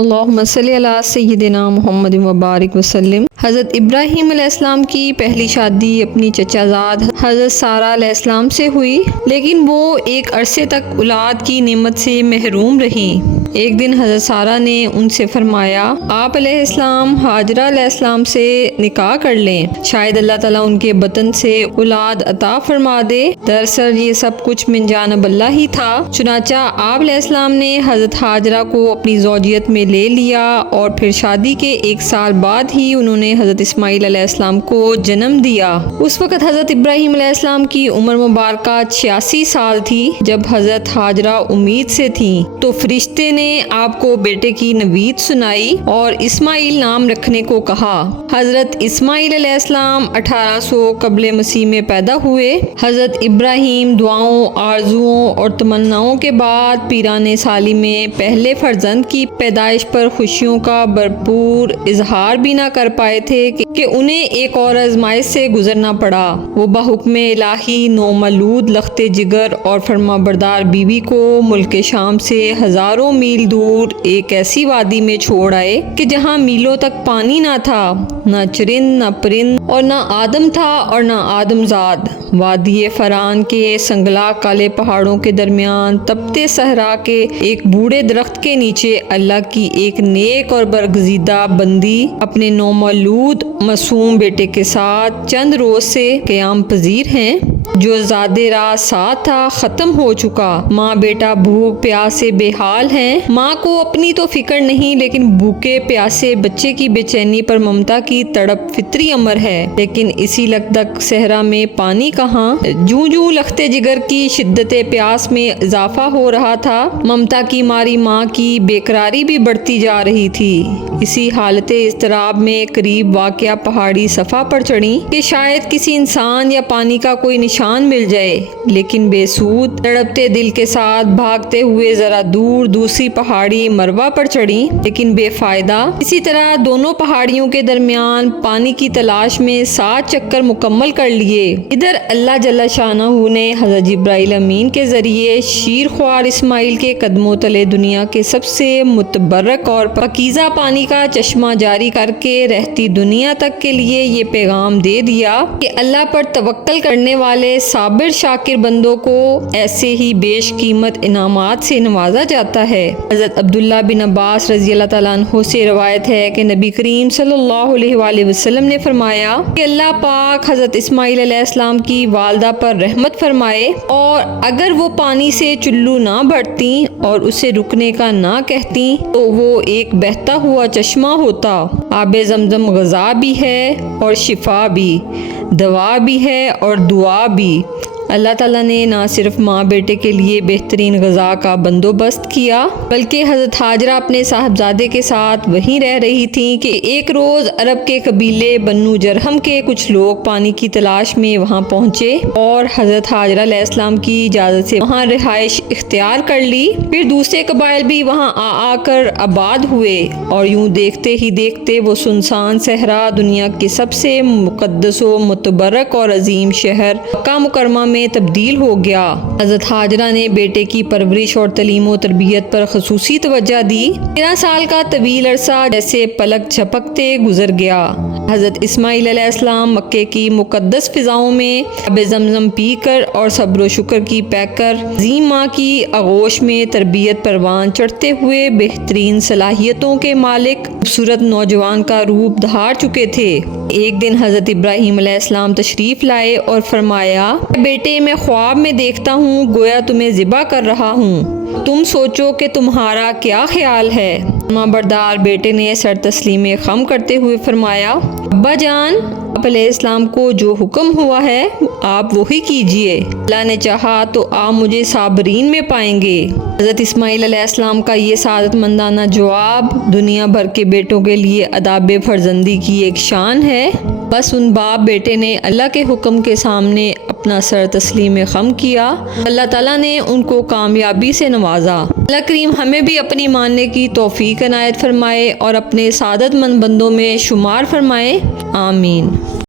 اللہم صلی علی سیدنا محمد وبارک وسلم۔ حضرت ابراہیم علیہ السلام کی پہلی شادی اپنی چچا زاد حضرت سارہ علیہ السلام سے ہوئی، لیکن وہ ایک عرصے تک اولاد کی نعمت سے محروم رہیں۔ ایک دن حضرت سارہ نے ان سے فرمایا، آپ علیہ السلام ہاجرہ علیہ السلام سے نکاح کر لیں، شاید اللہ تعالیٰ ان کے بطن سے اولاد عطا فرما دے۔ دراصل یہ سب کچھ من جانب اللہ ہی تھا۔ چنانچہ آپ علیہ السلام نے حضرت ہاجرہ کو اپنی زوجیت میں لے لیا اور پھر شادی کے 1 سال بعد ہی انہوں نے حضرت اسماعیل علیہ السلام کو جنم دیا۔ اس وقت حضرت ابراہیم علیہ السلام کی عمر مبارکہ 86 سال تھی۔ جب حضرت ہاجرہ امید سے تھیں تو فرشتے نے آپ کو بیٹے کی نوید سنائی اور اسماعیل نام رکھنے کو کہا۔ حضرت اسماعیل علیہ السلام 1800 قبل مسیح میں پیدا ہوئے۔ حضرت ابراہیم دعاؤں، آرزوؤں اور تمناؤں کے بعد پیران سالی میں پہلے فرزند کی پیدائش پر خوشیوں کا بھرپور اظہار بھی نہ کر پائے تھے کہ انہیں ایک اور آزمائش سے گزرنا پڑا۔ وہ بحکم الہی نومولود لخت جگر اور فرما بردار بیوی کو ملک شام سے ہزاروں میل دور ایک ایسی وادی میں چھوڑ آئے کہ جہاں میلوں تک پانی نہ تھا، نہ چرند نہ پرند اور نہ آدم تھا اور نہ آدم زاد۔ وادی فران کے سنگلا کالے پہاڑوں کے درمیان تپتے صحرا کے ایک بوڑھے درخت کے نیچے اللہ کی ایک نیک اور برگزیدہ بندی اپنے نومولود معصوم بیٹے کے ساتھ چند روز سے قیام پذیر ہیں۔ جو زاد راہ ساتھ تھا ختم ہو چکا۔ ماں بیٹا بھوک پیاس سے بے حال ہیں۔ ماں کو اپنی تو فکر نہیں، لیکن بھوکے پیاسے بچے کی بے چینی پر ممتا کی تڑپ فطری امر ہے۔ لیکن اسی لگدگ صحرا میں پانی کہاں؟ جوں جوں لخت جگر کی شدت پیاس میں اضافہ ہو رہا تھا، ممتا کی ماری ماں کی بے قراری بھی بڑھتی جا رہی تھی۔ اسی حالت اضطراب میں قریب واقعہ پہاڑی صفا پر چڑھی کہ شاید کسی انسان یا پانی کا کوئی نشان مل جائے، لیکن بے سود تڑپتے دل کے ساتھ بھاگتے ہوئے ذرا دور دوسری پہاڑی مروا پر چڑھی، لیکن بے فائدہ۔ اسی طرح دونوں پہاڑیوں کے درمیان پانی کی تلاش میں 7 چکر مکمل کر لیے۔ ادھر اللہ جل شانہ نے حضرت جبرائیل امین کے ذریعے شیر خوار اسماعیل کے قدموں تلے دنیا کے سب سے متبرک اور پاکیزہ پانی کا چشمہ جاری کر کے رہتی دنیا تک کے لیے یہ پیغام دے دیا کہ اللہ پر توکل کرنے والے صابر شاکر بندوں کو ایسے ہی بیش قیمت انعامات سے نوازا جاتا ہے۔ حضرت عبداللہ بن عباس رضی اللہ تعالیٰ عنہ سے روایت ہے کہ نبی کریم صلی اللہ علیہ وآلہ وسلم نے فرمایا کہ اللہ پاک حضرت اسماعیل علیہ السلام کی والدہ پر رحمت فرمائے، اور اگر وہ پانی سے چلو نہ بھرتی اور اسے رکنے کا نہ کہتی تو وہ ایک بہتا ہوا چشمہ ہوتا۔ آب زمزم غذا بھی ہے اور شفا بھی، دوا بھی ہے اور دعا بھی۔ اللہ تعالیٰ نے نہ صرف ماں بیٹے کے لیے بہترین غذا کا بندوبست کیا، بلکہ حضرت ہاجرہ اپنے صاحبزادے کے ساتھ وہیں رہ رہی تھیں کہ ایک روز عرب کے قبیلے بنو جرہم کے کچھ لوگ پانی کی تلاش میں وہاں پہنچے اور حضرت ہاجرہ علیہ السلام کی اجازت سے وہاں رہائش اختیار کر لی۔ پھر دوسرے قبائل بھی وہاں آ کر آباد ہوئے، اور یوں دیکھتے ہی دیکھتے وہ سنسان صحرا دنیا کے سب سے مقدس و متبرک اور عظیم شہر مکہ مکرمہ میں تبدیل ہو گیا۔ حضرت ہاجرہ نے بیٹے کی پرورش اور تعلیم و تربیت پر خصوصی توجہ دی۔ 13 سال کا طویل عرصہ جیسے پلک جھپکتے گزر گیا۔ حضرت اسماعیل علیہ السلام مکے کی مقدس فضاؤں میں آب زمزم پی کر اور صبر و شکر کی پے کر عظیم ماں کی آغوش میں تربیت پروان چڑھتے ہوئے بہترین صلاحیتوں کے مالک خوبصورت نوجوان کا روپ دھار چکے تھے۔ ایک دن حضرت ابراہیم علیہ السلام تشریف لائے اور فرمایا، بیٹے میں خواب میں دیکھتا ہوں گویا تمہیں ذبح کر رہا ہوں، تم سوچو کہ تمہارا کیا خیال ہے؟ فرما بردار بیٹے نے سر تسلیم خم کرتے ہوئے فرمایا، ابا جان، آپ علیہ السلام کو جو حکم ہوا ہے آپ وہی کیجئے، اللہ نے چاہا تو آپ مجھے صابرین میں پائیں گے۔ حضرت اسماعیل علیہ السلام کا یہ سعادت مندانہ جواب دنیا بھر کے بیٹوں کے لیے آداب فرزندی کی ایک شان ہے۔ بس ان باپ بیٹے نے اللہ کے حکم کے سامنے اپنا سر تسلیم خم کیا، اللہ تعالیٰ نے ان کو کامیابی سے نوازا۔ اللہ کریم ہمیں بھی اپنی ماننے کی توفیق عنایت فرمائے اور اپنے سعادت مند بندوں میں شمار فرمائے، آمین۔